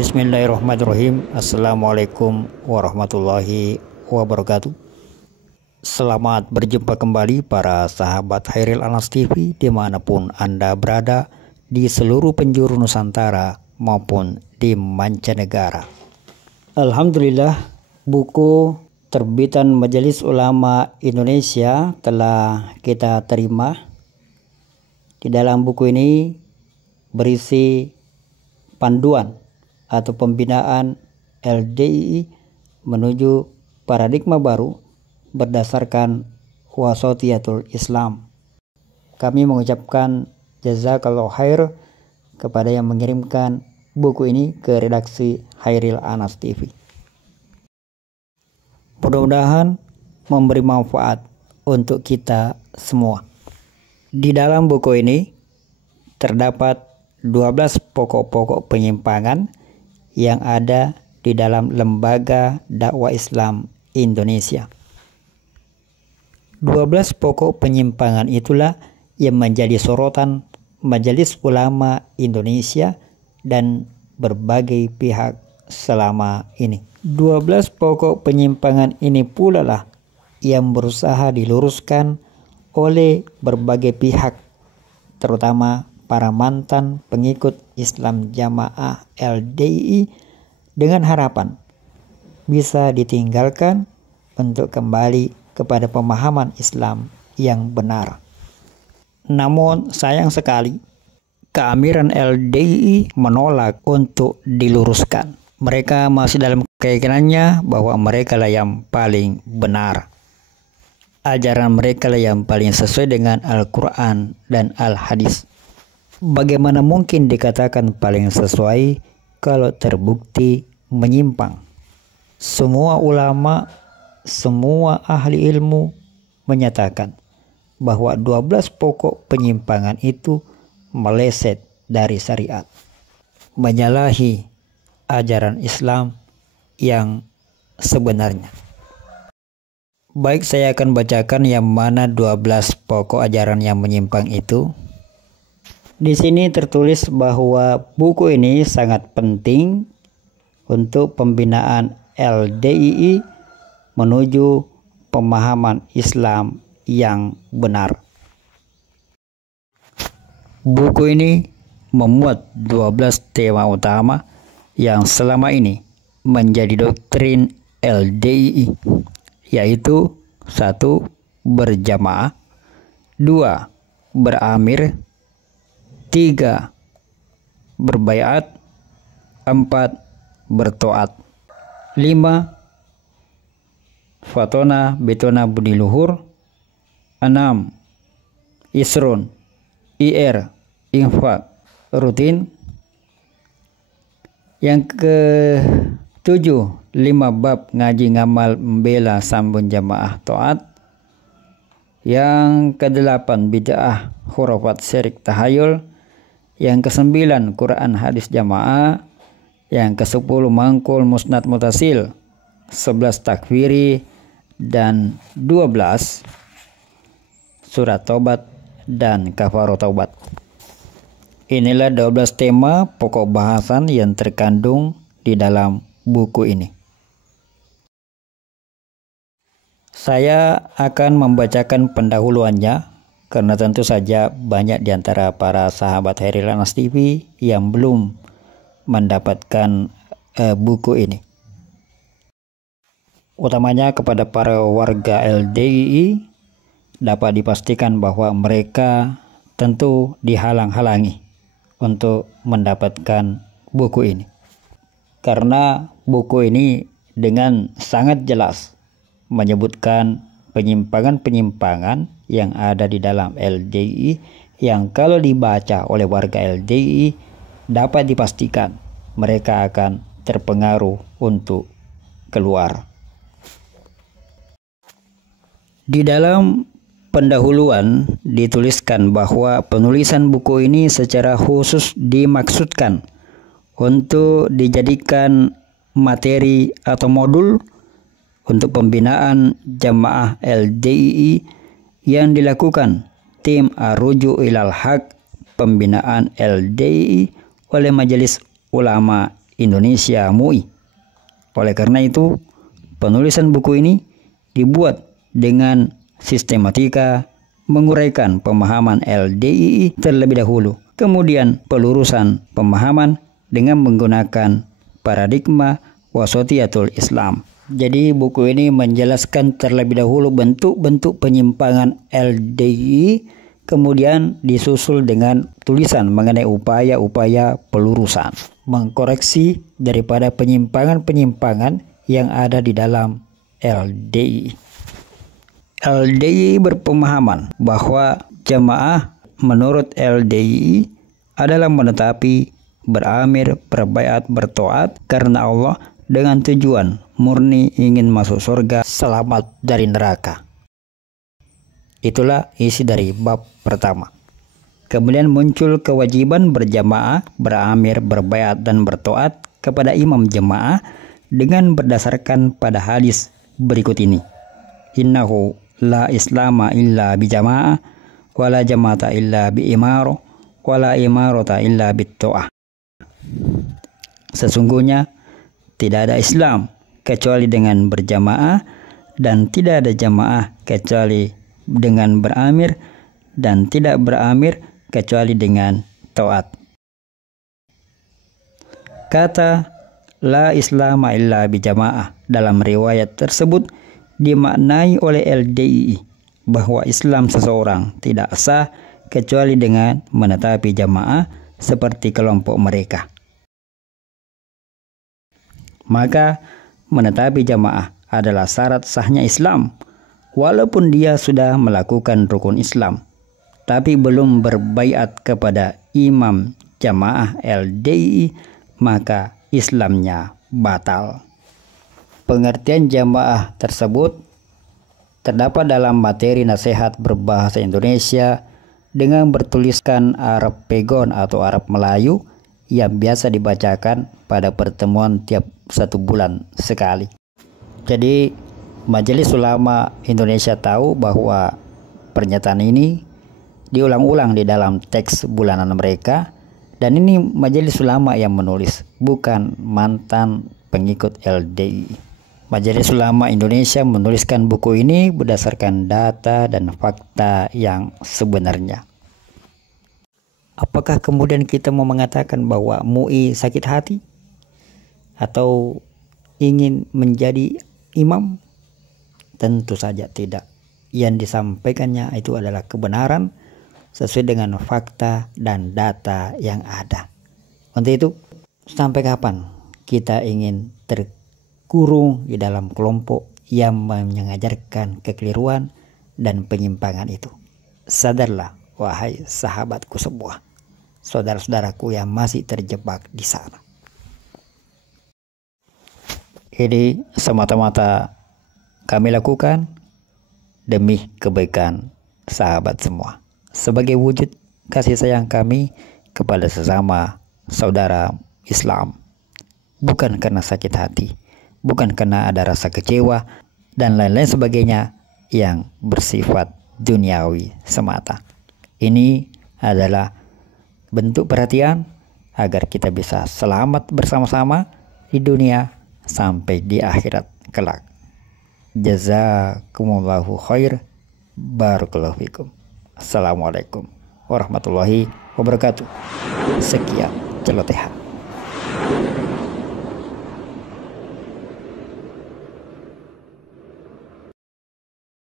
Bismillahirrahmanirrahim. Assalamualaikum warahmatullahi wabarakatuh. Selamat berjumpa kembali para sahabat Khairil Anas TV dimanapun Anda berada di seluruh penjuru Nusantara maupun di mancanegara. Alhamdulillah, buku terbitan Majelis Ulama Indonesia telah kita terima. Di dalam buku ini berisi panduan atau pembinaan LDII menuju paradigma baru berdasarkan Wasatiyatul Islam. Kami mengucapkan jazakallahu khair kepada yang mengirimkan buku ini ke redaksi Khairil Anas TV. Mudah-mudahan memberi manfaat untuk kita semua. Di dalam buku ini terdapat 12 pokok-pokok penyimpangan yang ada di dalam Lembaga Dakwah Islam Indonesia. 12 pokok penyimpangan itulah yang menjadi sorotan Majelis Ulama Indonesia dan berbagai pihak selama ini. 12 pokok penyimpangan ini pula lah yang berusaha diluruskan oleh berbagai pihak, terutama para mantan pengikut Islam Jamaah LDII, dengan harapan bisa ditinggalkan untuk kembali kepada pemahaman Islam yang benar. Namun sayang sekali, keamiran LDII menolak untuk diluruskan. Mereka masih dalam keyakinannya bahwa mereka lah yang paling benar. Ajaran mereka lah yang paling sesuai dengan Al-Quran dan Al-Hadis. Bagaimana mungkin dikatakan paling sesuai kalau terbukti menyimpang? Semua ulama, semua ahli ilmu menyatakan bahwa 12 pokok penyimpangan itu meleset dari syariat, menyalahi ajaran Islam yang sebenarnya. Baik, saya akan bacakan yang mana 12 pokok ajaran yang menyimpang itu. Di sini tertulis bahwa buku ini sangat penting untuk pembinaan LDII menuju pemahaman Islam yang benar. Buku ini memuat 12 tema utama yang selama ini menjadi doktrin LDII, yaitu 1. Berjamaah, 2. Beramir, 3. Berbaiat, 4. Bertoat, 5. Fatona betona budi luhur, 6. Isrun, IR, infak, rutin. Yang ke-7, 5 bab ngaji ngamal membela sambun jamaah toat. Yang ke-8, bid'ah, khurafat, syirik, tahayul. Yang ke-9, Quran hadis jamaah. Yang ke-10, mangkul musnad mutasil, 11 takfiri, dan 12 surat taubat dan kafarah taubat. Inilah 12 tema pokok bahasan yang terkandung di dalam buku ini. Saya akan membacakan pendahuluannya karena tentu saja banyak di antara para sahabat Khairil Anas TV yang belum mendapatkan buku ini. Utamanya kepada para warga LDII dapat dipastikan bahwa mereka tentu dihalang-halangi untuk mendapatkan buku ini. Karena buku ini dengan sangat jelas menyebutkan penyimpangan-penyimpangan yang ada di dalam LDII yang kalau dibaca oleh warga LDII dapat dipastikan mereka akan terpengaruh untuk keluar. Di dalam pendahuluan dituliskan bahwa penulisan buku ini secara khusus dimaksudkan untuk dijadikan materi atau modul untuk pembinaan jamaah LDII yang dilakukan tim Ar-Ruju' ilal Haq pembinaan LDII oleh Majelis Ulama Indonesia MUI. Oleh karena itu, penulisan buku ini dibuat dengan sistematika menguraikan pemahaman LDII terlebih dahulu, kemudian pelurusan pemahaman dengan menggunakan paradigma wasatiyatul Islam. Jadi buku ini menjelaskan terlebih dahulu bentuk-bentuk penyimpangan LDII, kemudian disusul dengan tulisan mengenai upaya-upaya pelurusan, mengkoreksi daripada penyimpangan-penyimpangan yang ada di dalam LDII. LDII berpemahaman bahwa jamaah menurut LDII adalah menetapi, beramir, berbaiat, bertoat karena Allah dengan tujuan murni ingin masuk surga, selamat dari neraka. Itulah isi dari bab pertama. Kemudian muncul kewajiban berjamaah, beramir, berbaiat, dan bertoat kepada imam jamaah dengan berdasarkan pada hadis berikut ini. Innahu la islama illa bijamaah, wala jama'ata illa biimaro, wala imarota illa bitto'ah. Sesungguhnya tidak ada Islam kecuali dengan berjamaah, dan tidak ada jamaah kecuali dengan beramir, dan tidak beramir kecuali dengan taat. Kata la islama illa bijamaah dalam riwayat tersebut dimaknai oleh LDII bahwa Islam seseorang tidak sah kecuali dengan menetapi jamaah seperti kelompok mereka. Maka menetapi jamaah adalah syarat sahnya Islam, walaupun dia sudah melakukan rukun Islam, tapi belum berbaiat kepada imam jamaah LDII, maka Islamnya batal. Pengertian jamaah tersebut terdapat dalam materi nasihat berbahasa Indonesia dengan bertuliskan Arab Pegon atau Arab Melayu yang biasa dibacakan pada pertemuan tiap 1 bulan sekali. Jadi Majelis Ulama Indonesia tahu bahwa pernyataan ini diulang-ulang di dalam teks bulanan mereka, dan ini Majelis Ulama yang menulis, bukan mantan pengikut LDII. Majelis Ulama Indonesia menuliskan buku ini berdasarkan data dan fakta yang sebenarnya. Apakah kemudian kita mau mengatakan bahwa MUI sakit hati atau ingin menjadi imam? Tentu saja tidak. Yang disampaikannya itu adalah kebenaran sesuai dengan fakta dan data yang ada. Untuk itu, sampai kapan kita ingin terkurung di dalam kelompok yang mengajarkan kekeliruan dan penyimpangan itu? Sadarlah, wahai sahabatku semua, saudara-saudaraku yang masih terjebak di sana. Ini semata-mata kami lakukan demi kebaikan sahabat semua, sebagai wujud kasih sayang kami kepada sesama saudara Islam, bukan karena sakit hati, bukan karena ada rasa kecewa dan lain-lain sebagainya yang bersifat duniawi semata. Ini adalah bentuk perhatian agar kita bisa selamat bersama-sama di dunia sampai di akhirat kelak. Jazakumullahu khair. Barakallahu fikum. Assalamualaikum warahmatullahi wabarakatuh. Sekian celotehan.